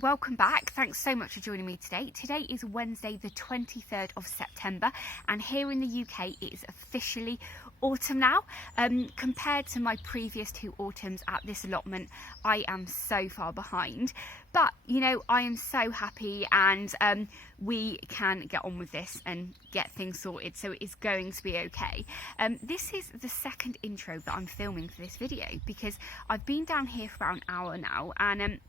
Welcome back. Thanks so much for joining me today. Today is Wednesday the 23rd of September, and here in the UK it is officially autumn now. Compared to my previous two autumns at this allotment, I am so far behind, but you know, I am so happy, and we can get on with this and get things sorted, so it's going to be okay. This is the second intro that I'm filming for this video because I've been down here for about an hour now, and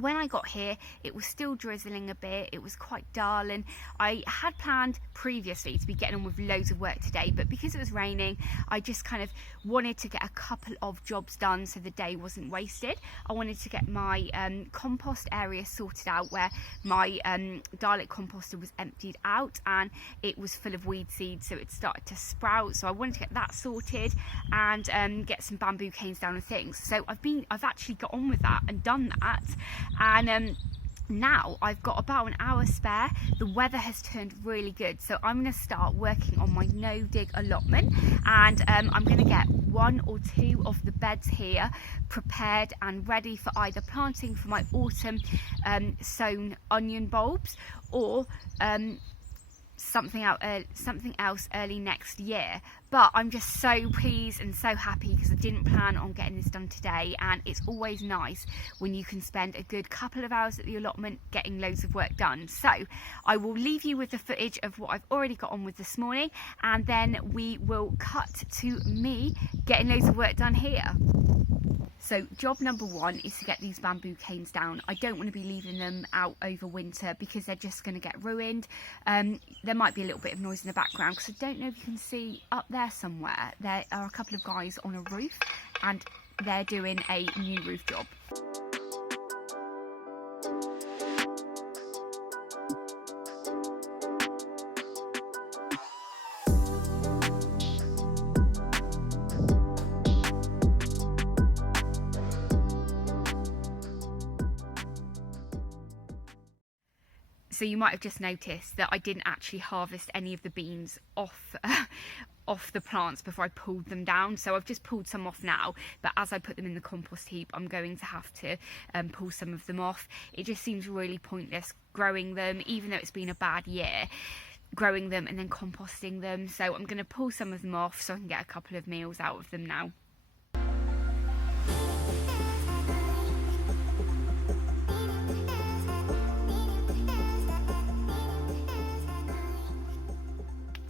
when I got here it was still drizzling a bit, it was quite dull, and I had planned previously to be getting on with loads of work today, but because it was raining I just kind of wanted to get a couple of jobs done so the day wasn't wasted. I wanted to get my compost area sorted out, where my dialect composter was emptied out and it was full of weed seeds, so it started to sprout, so I wanted to get that sorted and get some bamboo canes down and things. So I've actually got on with that and done that, and now I've got about an hour spare. The weather has turned really good, so I'm going to start working on my no dig allotment, and I'm going to get one or two of the beds here prepared and ready for either planting for my autumn sown onion bulbs, or something else early next year. But I'm just so pleased and so happy because I didn't plan on getting this done today, and it's always nice when you can spend a good couple of hours at the allotment getting loads of work done. So I will leave you with the footage of what I've already got on with this morning, and then we will cut to me getting loads of work done here. So job number one is to get these bamboo canes down. I don't want to be leaving them out over winter because they're just going to get ruined. There might be a little bit of noise in the background because I don't know if you can see up there somewhere. There are a couple of guys on a roof and they're doing a new roof job. So you might have just noticed that I didn't actually harvest any of the beans off the plants before I pulled them down. So I've just pulled some off now, but as I put them in the compost heap I'm going to have to pull some of them off. It just seems really pointless growing them, even though it's been a bad year, growing them and then composting them. So I'm going to pull some of them off so I can get a couple of meals out of them now.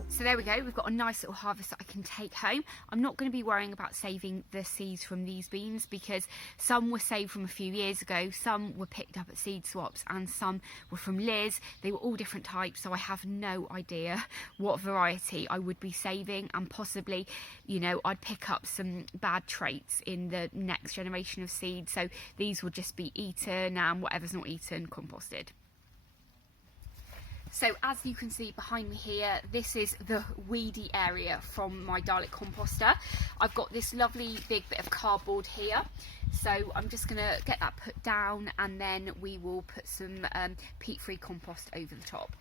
So there we go, we've got a nice little harvest that I can take home. I'm not going to be worrying about saving the seeds from these beans because some were saved from a few years ago, some were picked up at seed swaps, and some were from Liz. They were all different types, so I have no idea what variety I would be saving, and possibly, you know, I'd pick up some bad traits in the next generation of seeds, so these would just be eaten, and whatever's not eaten, composted. So as you can see behind me here, this is the weedy area from my dialect composter. I've got this lovely big bit of cardboard here, so I'm just going to get that put down, and then we will put some peat-free compost over the top.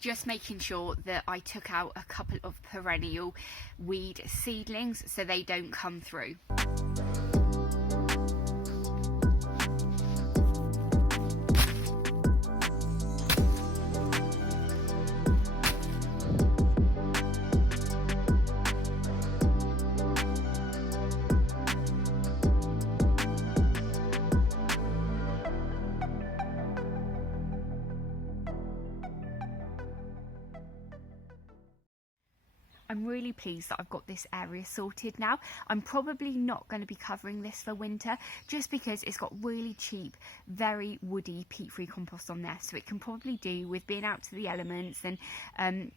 Just making sure that I took out a couple of perennial weed seedlings so they don't come through. I'm really pleased that I've got this area sorted now. I'm probably not going to be covering this for winter just because it's got really cheap, very woody peat-free compost on there, so it can probably do with being out to the elements and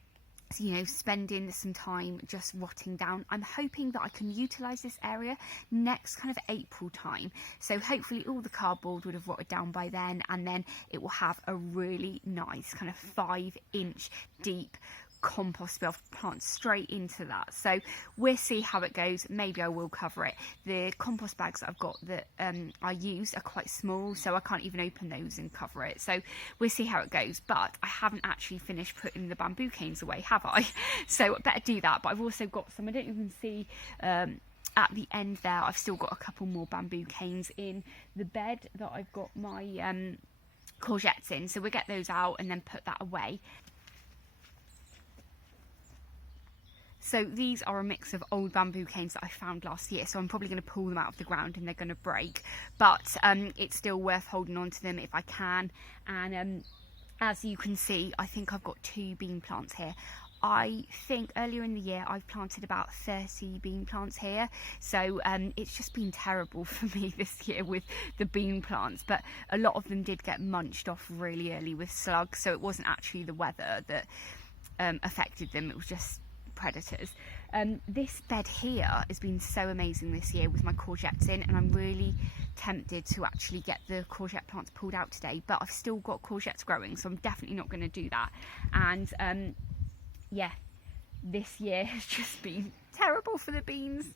spending some time just rotting down. I'm hoping that I can utilise this area next kind of April time. So hopefully all the cardboard would have rotted down by then, and then it will have a really nice kind of 5-inch deep compost bin. I'll plant straight into that. So we'll see how it goes. Maybe I will cover it. The compost bags that I've got that I used are quite small, so I can't even open those and cover it. So we'll see how it goes. But I haven't actually finished putting the bamboo canes away, have I? So I better do that. But I've also got some, I don't even see at the end there, I've still got a couple more bamboo canes in the bed that I've got my courgettes in. So we'll get those out and then put that away. So these are a mix of old bamboo canes that I found last year, so I'm probably going to pull them out of the ground and they're going to break, but it's still worth holding on to them if I can. And as you can see, I think I've got 2 bean plants here. I think earlier in the year I've planted about 30 bean plants here, so it's just been terrible for me this year with the bean plants, but a lot of them did get munched off really early with slugs, so it wasn't actually the weather that affected them, it was just predators. This bed here has been so amazing this year with my courgettes in, and I'm really tempted to actually get the courgette plants pulled out today, but I've still got courgettes growing, so I'm definitely not going to do that. And yeah, this year has just been terrible for the beans.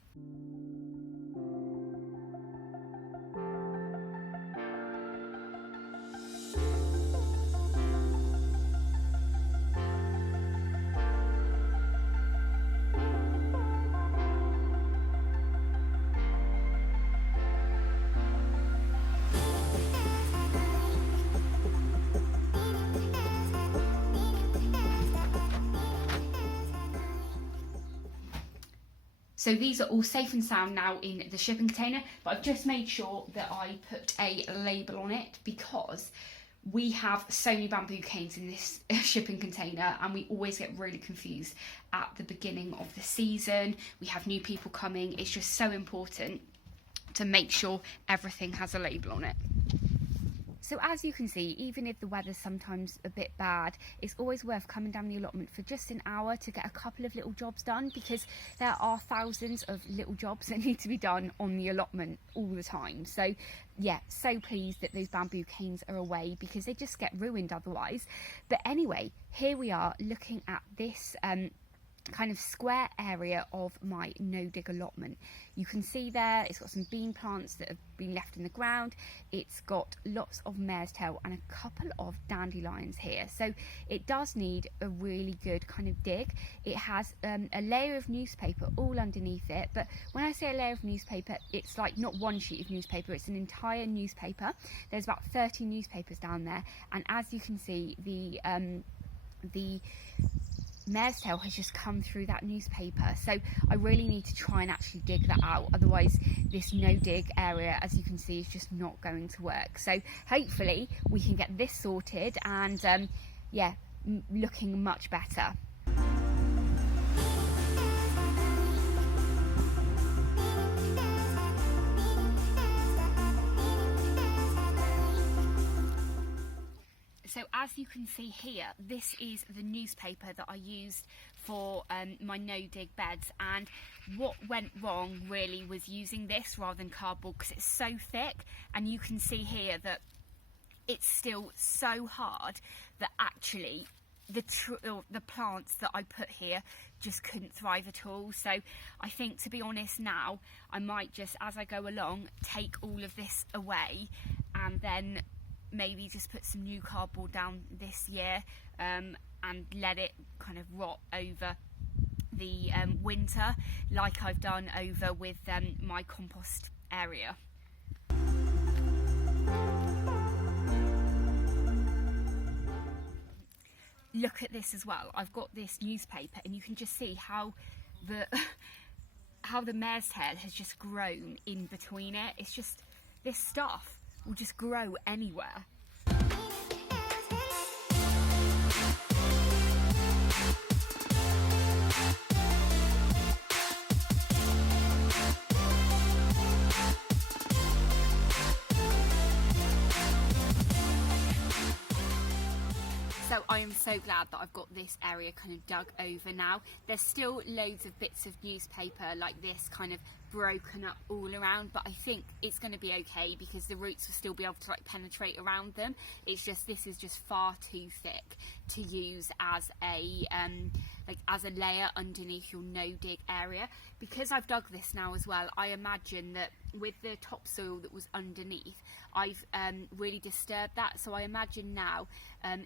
So these are all safe and sound now in the shipping container, but I've just made sure that I put a label on it because we have so many bamboo canes in this shipping container and we always get really confused at the beginning of the season. We have new people coming. It's just so important to make sure everything has a label on it. So as you can see, even if the weather's sometimes a bit bad, it's always worth coming down the allotment for just an hour to get a couple of little jobs done, because there are thousands of little jobs that need to be done on the allotment all the time. So yeah, so pleased that those bamboo canes are away because they just get ruined otherwise. But anyway, here we are looking at this kind of square area of my no-dig allotment. You can see there it's got some bean plants that have been left in the ground. It's got lots of mare's tail and a couple of dandelions here, so it does need a really good kind of dig. It has a layer of newspaper all underneath it, but when I say a layer of newspaper, it's like not one sheet of newspaper, it's an entire newspaper. There's about 30 newspapers down there, and as you can see, the mare's tail has just come through that newspaper, so I really need to try and actually dig that out, otherwise this no dig area, as you can see, is just not going to work. So hopefully we can get this sorted and yeah, looking much better. So as you can see here, this is the newspaper that I used for my no-dig beds, and what went wrong really was using this rather than cardboard because it's so thick, and you can see here that it's still so hard that actually the plants that I put here just couldn't thrive at all. So I think, to be honest, now I might just, as I go along, take all of this away and then maybe just put some new cardboard down this year and let it kind of rot over the winter, like I've done over with my compost area. Look at this as well. I've got this newspaper and you can just see how the mare's tail has just grown in between it. It's just, this stuff will just grow anywhere. So I am so glad that I've got this area kind of dug over now. There's still loads of bits of newspaper like this kind of broken up all around, but I think it's going to be okay because the roots will still be able to like penetrate around them. It's just this is just far too thick to use as a as a layer underneath your no dig area. Because I've dug this now as well, I imagine that with the topsoil that was underneath, I've really disturbed that. So I imagine now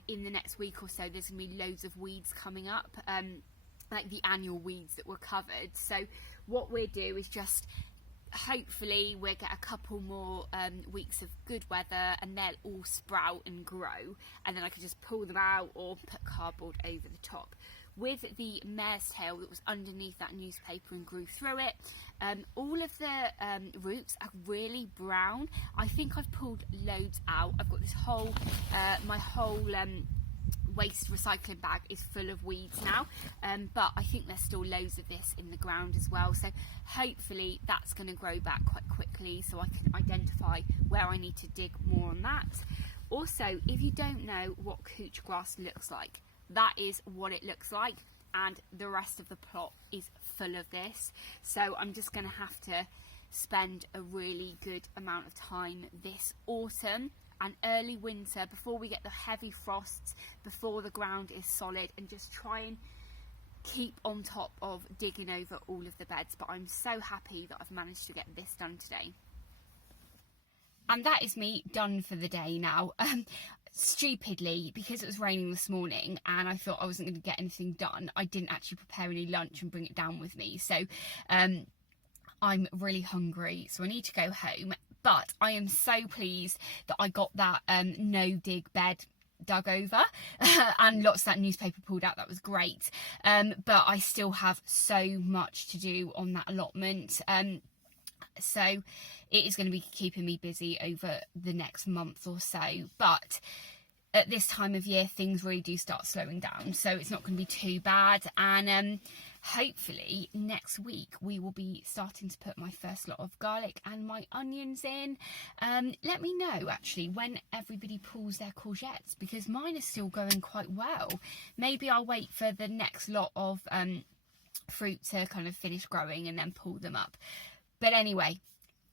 in the next week or so there's going to be loads of weeds coming up, like the annual weeds that were covered. So what we'll do is just hopefully we'll get a couple more weeks of good weather and they'll all sprout and grow, and then I can just pull them out or put cardboard over the top. With the mare's tail that was underneath that newspaper and grew through it, all of the roots are really brown. I think I've pulled loads out. I've got this whole my whole waste recycling bag is full of weeds now, but I think there's still loads of this in the ground as well, so hopefully that's going to grow back quite quickly so I can identify where I need to dig more on that. Also, if you don't know what couch grass looks like, that is what it looks like, and the rest of the plot is full of this. So I'm just going to have to spend a really good amount of time this autumn and early winter before we get the heavy frosts, before the ground is solid, and just try and keep on top of digging over all of the beds. But I'm so happy that I've managed to get this done today. And that is me done for the day now. Stupidly, because it was raining this morning and I thought I wasn't going to get anything done, I didn't actually prepare any lunch and bring it down with me. So I'm really hungry, so I need to go home. But I am so pleased that I got that no dig bed dug over and lots of that newspaper pulled out. That was great. But I still have so much to do on that allotment. So it is going to be keeping me busy over the next month or so. But at this time of year, things really do start slowing down. So it's not going to be too bad. And hopefully next week we will be starting to put my first lot of garlic and my onions in. Let me know actually when everybody pulls their courgettes, because mine is still going quite well. Maybe I'll wait for the next lot of fruit to kind of finish growing and then pull them up. But anyway,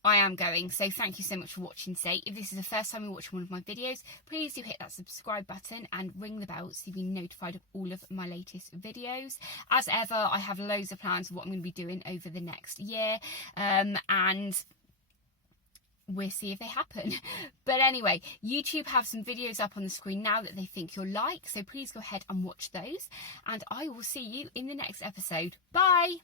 I am going, so thank you so much for watching today. If this is the first time you're watching one of my videos, please do hit that subscribe button and ring the bell so you'll be notified of all of my latest videos. As ever, I have loads of plans of what I'm going to be doing over the next year, and we'll see if they happen. But anyway, YouTube have some videos up on the screen now that they think you'll like, so please go ahead and watch those, and I will see you in the next episode. Bye!